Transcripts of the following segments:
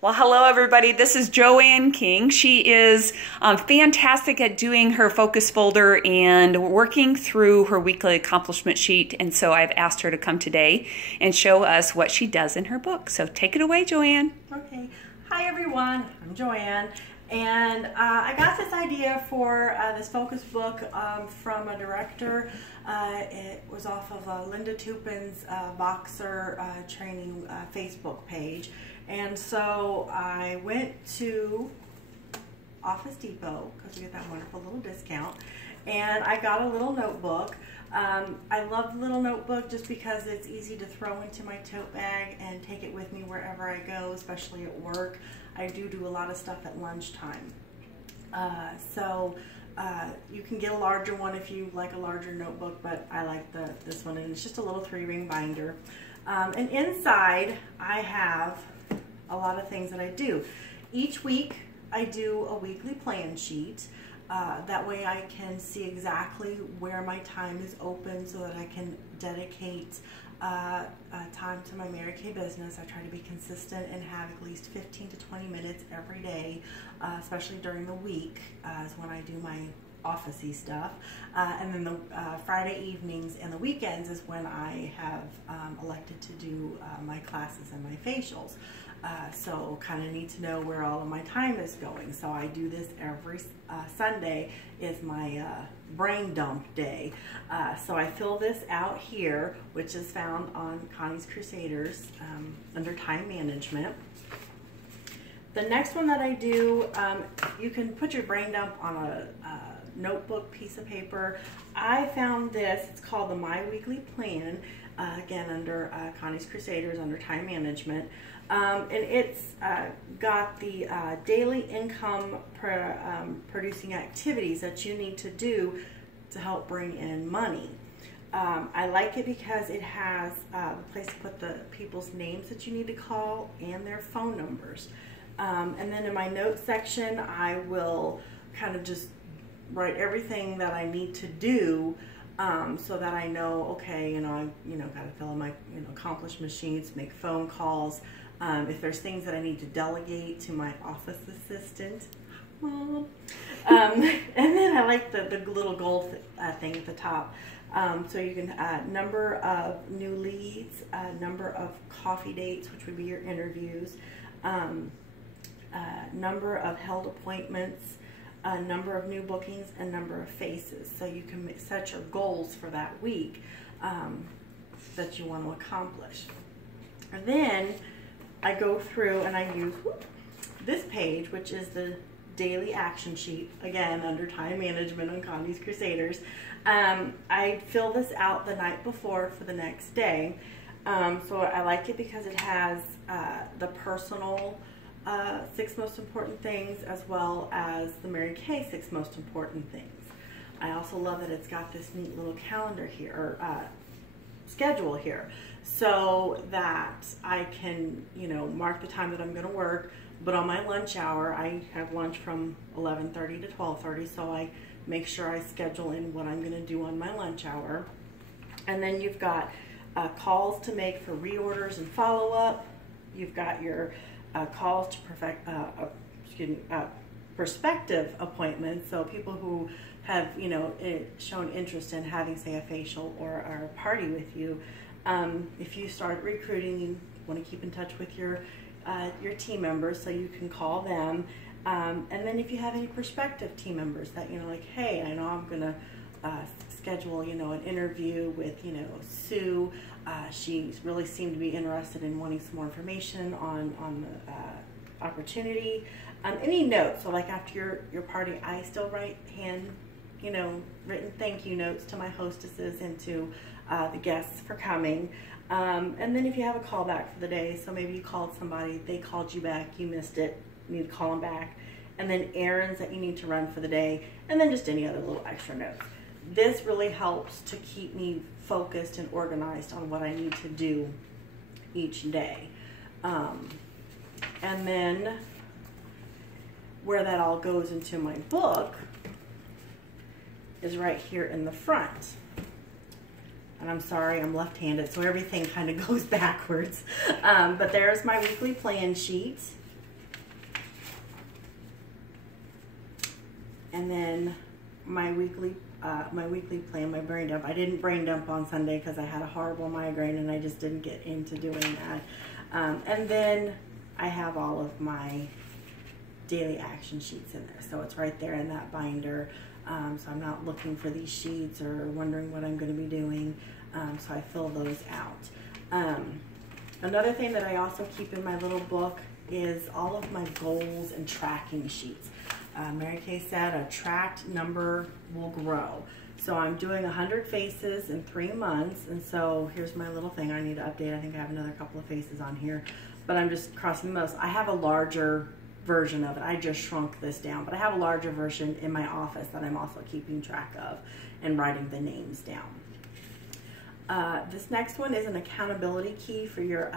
Well, hello everybody. This is Joanne King. She is fantastic at doing her focus folder and working through her weekly accomplishment sheet. And so I've asked her to come today and show us what she does in her book. So take it away, Joanne. Okay. Hi everyone. I'm Joanne. And I got this idea for this focus book from a director. It was off of Linda Tupin's boxer training Facebook page. And so I went to Office Depot because we get that wonderful little discount, and I got a little notebook. I love the little notebook just because it's easy to throw into my tote bag and take it with me wherever I go, especially at work. I do a lot of stuff at lunchtime. You can get a larger one if you like a larger notebook, but I like this one, and it's just a little 3-ring binder. And inside I have a lot of things that I do. Each week I do a weekly plan sheet. That way I can see exactly where my time is open so that I can dedicate time to my Mary Kay business. I try to be consistent and have at least 15 to 20 minutes every day, especially during the week is when I do my office-y stuff. And then the Friday evenings and the weekends is when I have elected to do my classes and my facials. So kind of need to know where all of my time is going. So I do this every Sunday is my brain dump day. So I fill this out here, which is found on Connie's Crusaders under time management. The next one that I do, you can put your brain dump on a notebook piece of paper. I found this, it's called the My Weekly Plan, again under Connie's Crusaders under time management. And it's got the daily income producing activities that you need to do to help bring in money. I like it because it has a place to put the people's names that you need to call and their phone numbers. And then in my notes section, I will kind of just write everything that I need to do so that I know, okay, I got to fill in my accomplishment sheets, make phone calls. If there's things that I need to delegate to my office assistant, Mom. And then I like the little goal thing at the top. So you can number of new leads, number of coffee dates, which would be your interviews, number of held appointments, number of new bookings, and number of faces. So you can set your goals for that week that you want to accomplish. And then I go through and I use this page, which is the daily action sheet, again under time management on Connie's Crusaders. I fill this out the night before for the next day. So I like it because it has the personal 6 most important things as well as the Mary Kay 6 most important things. I also love that it's got this neat little calendar here, or schedule here, so that I can, mark the time that I'm going to work. But on my lunch hour, I have lunch from 11:30 to 12:30, so I make sure I schedule in what I'm going to do on my lunch hour. And then you've got calls to make for reorders and follow-up. You've got your calls to prospective appointments, so people who have shown interest in having, say, a facial or a party with you. If you start recruiting, you want to keep in touch with your team members, so you can call them. And then if you have any prospective team members that like, hey, I know I'm gonna schedule an interview with Sue. She really seemed to be interested in wanting some more information on the opportunity. Any notes, so like after your party, I still write written thank you notes to my hostesses and to the guests for coming. And then if you have a call back for the day, so maybe you called somebody, they called you back, you missed it, you need to call them back. And then errands that you need to run for the day, and then just any other little extra notes. This really helps to keep me focused and organized on what I need to do each day. And then where that all goes into my book is right here in the front. And I'm sorry, I'm left-handed, so everything kind of goes backwards. But there's my weekly plan sheet. And then my weekly plan, my brain dump. I didn't brain dump on Sunday because I had a horrible migraine and I just didn't get into doing that. And then I have all of my daily action sheets in there. So it's right there in that binder. So I'm not looking for these sheets or wondering what I'm going to be doing. So I fill those out. Another thing that I also keep in my little book is all of my goals and tracking sheets. Mary Kay said a tracked number will grow. So I'm doing 100 faces in 3 months, and so here's my little thing I need to update. I think I have another couple of faces on here, but I'm just crossing the most. I have a larger version of it. I just shrunk this down, but I have a larger version in my office that I'm also keeping track of and writing the names down. This next one is an accountability key for your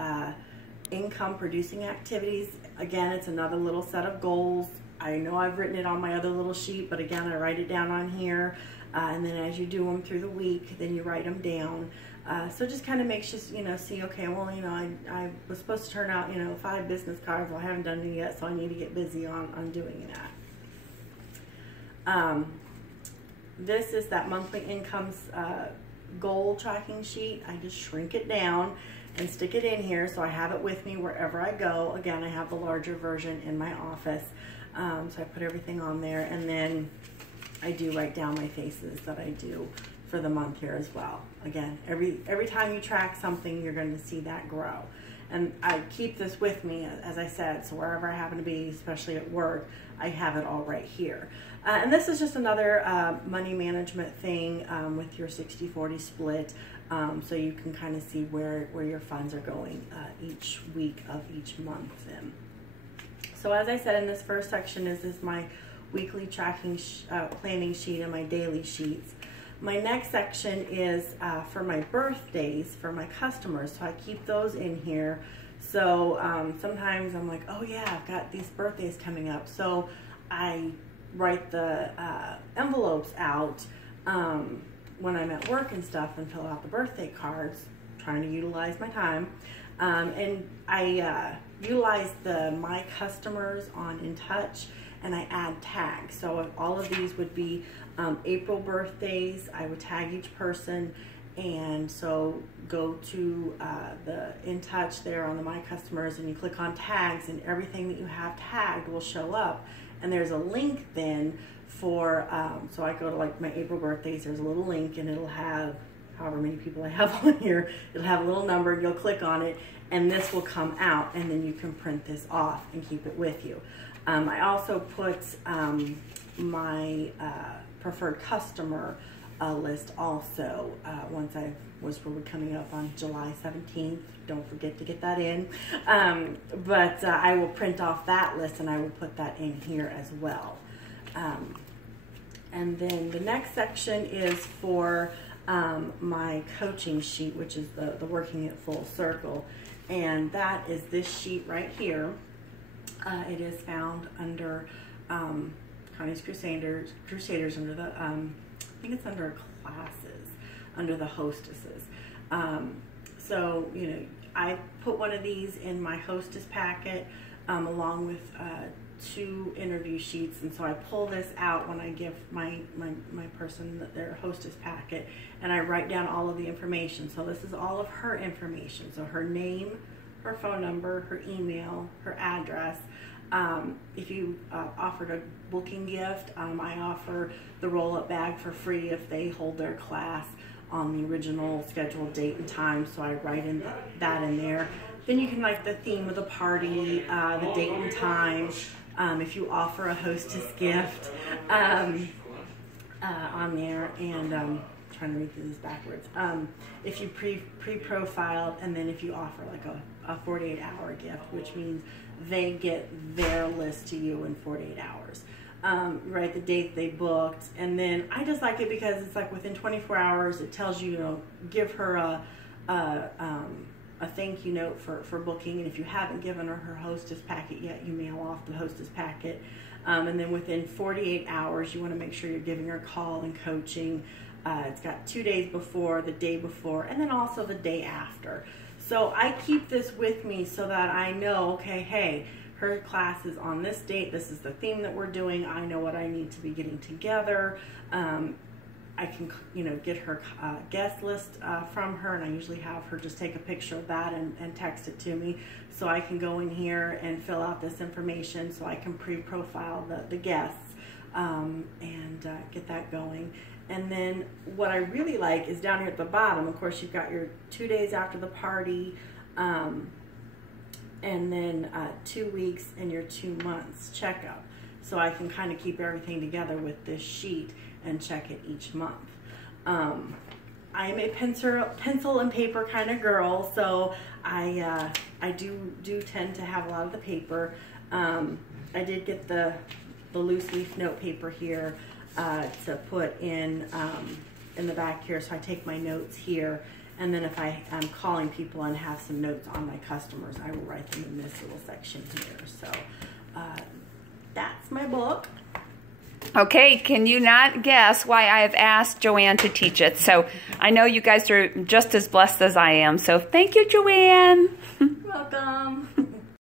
income producing activities. Again, it's another little set of goals. I know I've written it on my other little sheet, but again, I write it down on here. And then as you do them through the week, then you write them down. So just kind of makes you, see, okay, well, I was supposed to turn out, 5 business cards. Well, I haven't done it yet, so I need to get busy on doing that. This is that monthly incomes goal tracking sheet. I just shrink it down and stick it in here so I have it with me wherever I go. Again, I have the larger version in my office. So I put everything on there, and then I do write down my faces that I do for the month here as well. Again, every time you track something, you're going to see that grow. And I keep this with me, as I said, so wherever I happen to be, especially at work, I have it all right here. And this is just another money management thing with your 60-40 split, so you can kind of see where your funds are going each week of each month then. So as I said, in this first section is my weekly tracking planning sheet and my daily sheets. My next section is for my birthdays for my customers. So I keep those in here. So sometimes I'm like, oh yeah, I've got these birthdays coming up. So I write the envelopes out when I'm at work and stuff and fill out the birthday cards, trying to utilize my time. And I utilize the My Customers on InTouch, and I add tags. So all of these would be April birthdays. I would tag each person, and so go to the InTouch there on the My Customers, and you click on tags, and everything that you have tagged will show up. And there's a link then for, so I go to like my April birthdays, there's a little link, and it'll have however many people I have on here. It'll have a little number, and you'll click on it, and this will come out, and then you can print this off and keep it with you. I also put my preferred customer list also once we're coming up on July 17th. Don't forget to get that in. But I will print off that list, and I will put that in here as well. And then the next section is for my coaching sheet, which is the Working It Full Circle. And that is this sheet right here. It is found under Connie's Crusaders under the, I think it's under classes, under the hostesses. So, I put one of these in my hostess packet along with 2 interview sheets, and so I pull this out when I give my person their hostess packet, and I write down all of the information. So this is all of her information, so her name, her phone number, her email, her address. If you offered a booking gift, I offer the roll-up bag for free if they hold their class on the original scheduled date and time, so I write that in there. Then you can like the theme of the party, the date and time, if you offer a hostess gift on there, and trying to read through this backwards. If you pre-profiled, and then if you offer like a 48-hour gift, which means they get their list to you in 48 hours. Right, the date they booked, and then I just like it because it's like within 24 hours it tells you, give her a thank you note for booking, and if you haven't given her hostess packet yet, you mail off the hostess packet, and then within 48 hours you want to make sure you're giving her a call and coaching. It's got 2 days before, the day before, and then also the day after. So I keep this with me so that I know, okay, hey, her class is on this date, this is the theme that we're doing, I know what I need to be getting together. I can, you know, get her guest list from her, and I usually have her just take a picture of that and text it to me, so I can go in here and fill out this information so I can pre-profile the guests and get that going. And then what I really like is down here at the bottom, of course, you've got your 2 days after the party, and then 2 weeks and your 2 months checkup. So I can kind of keep everything together with this sheet and check it each month. I am a pencil and paper kind of girl, so I do tend to have a lot of the paper. I did get the loose leaf note paper here to put in the back here, so I take my notes here, and then if I'm calling people and have some notes on my customers, I will write them in this little section here. So that's my book. Okay, can you not guess why I have asked Joanne to teach it? So I know you guys are just as blessed as I am, so thank you, Joanne. Welcome.